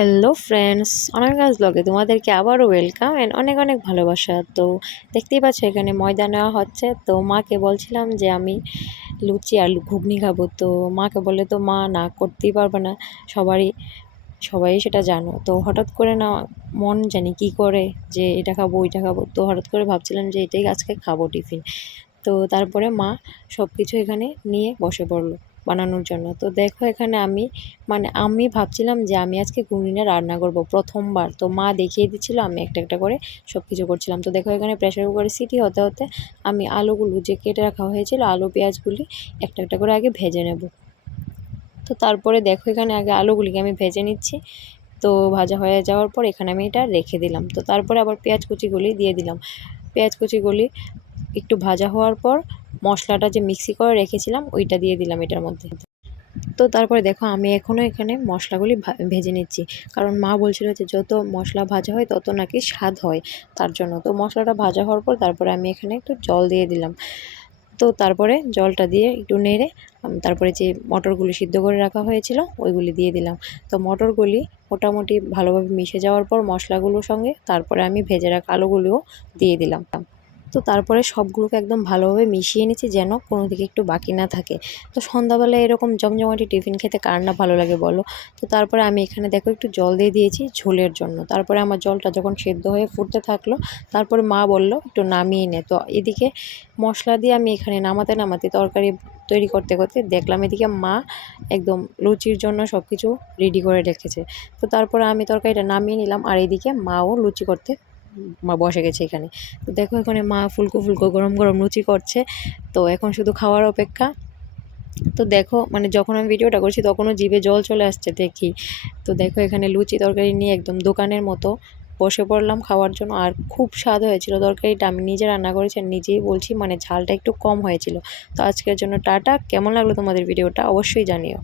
Hello friends, honours ব্লগে তোমাদেরকে আবারও ওয়েলকাম অ্যান্ড অনেক অনেক ভালোবাসা। তো দেখতেই পাচ্ছ এখানে ময়দা নেওয়া হচ্ছে। তো মাকে বলছিলাম যে আমি লুচি আর ঘুগনি খাবো। তো মাকে বলে তো মা না করতেই পারবে না, সবাই সেটা জানো। তো হঠাৎ করে না মন জানি কি করে যে এটা খাবো ওইটা খাবো, তো হঠাৎ করে ভাবছিলাম যে এটাই আজকে খাবো টিফিন। তো তারপরে মা সব কিছু এখানে নিয়ে বসে পড়লো বানানোর জন্য। তো দেখো এখানে আমি ভাবছিলাম যে আমি আজকে ঘুগনিটা রান্না করব প্রথমবার। তো মা দেখিয়ে দিচ্ছিল, আমি একটা একটা করে সব কিছু করছিলাম। তো দেখো এখানে প্রেশার কুকারে সিটি হতে হতে আমি আলুগুলো যে কেটে রাখা হয়েছিল, আলু পেঁয়াজগুলি একটা একটা করে আগে ভেজে নেব। তো তারপরে দেখো এখানে আগে আলুগুলিকে আমি ভেজে নিচ্ছি। তো ভাজা হয়ে যাওয়ার পর এখানে আমি এটা রেখে দিলাম। তো তারপরে আবার পেঁয়াজ কুচিগুলি দিয়ে দিলাম। পেঁয়াজ কুচিগুলি একটু ভাজা হওয়ার পর মশলাটা যে মিক্সি করে রেখেছিলাম ওইটা দিয়ে দিলাম এটার মধ্যে। তো তারপরে দেখো আমি এখনও এখানে মশলাগুলি ভেজে নিচ্ছি, কারণ মা বলছিল যে যত মশলা ভাজা হয় তত নাকি স্বাদ হয়, তার জন্য। তো মশলাটা ভাজা হওয়ার পর তারপরে আমি এখানে একটু জল দিয়ে দিলাম। তো তারপরে জলটা দিয়ে একটু নেড়ে তারপরে যে মটরগুলি সিদ্ধ করে রাখা হয়েছিল ওইগুলি দিয়ে দিলাম। তো মটরগুলি মোটামুটি ভালোভাবে মিশে যাওয়ার পর মশলাগুলোর সঙ্গে তারপরে আমি ভেজে রাখা আলুগুলিও দিয়ে দিলাম। তো তারপরে সবগুলোকে একদম ভালোভাবে মিশিয়ে নিচ্ছি যেন কোনো দিকে একটু বাকি না থাকে। তো সন্ধ্যাবেলায় এরকম জমজমাটি টিফিন খেতে কার না ভালো লাগে বলো। তো তারপরে আমি এখানে দেখো একটু জল দিয়ে দিয়েছি ঝোলের জন্য। তারপরে আমার জলটা যখন সেদ্ধ হয়ে ফুটতে থাকলো, তারপরে মা বলল একটু নামিয়ে নে। তো এদিকে মশলা দিয়ে আমি এখানে নামাতে নামাতে তরকারি তৈরি করতে করতে দেখলাম এদিকে মা একদম লুচির জন্য সব কিছু রেডি করে রেখেছে। তো তারপরে আমি তরকারিটা নামিয়ে নিলাম, আর এদিকে মাও লুচি করতে বসে গেছে এখানে। তো দেখো এখানে মা ফুলকো ফুলকো গরম গরম লুচি করছে। তো এখন শুধু খাওয়ার অপেক্ষা। তো দেখো যখন আমি ভিডিওটা করছি তখনও জিভে জল চলে আসছে দেখি। তো দেখো এখানে লুচি তরকারি নিয়ে একদম দোকানের মতো বসে পড়লাম খাওয়ার জন্য। আর খুব স্বাদ হয়েছিল তরকারিটা, আমি নিজে রান্না করেছি আর নিজেই বলছি ঝালটা একটু কম হয়েছিল। তো আজকের জন্য টাটা। কেমন লাগলো তোমাদের ভিডিওটা অবশ্যই জানিও।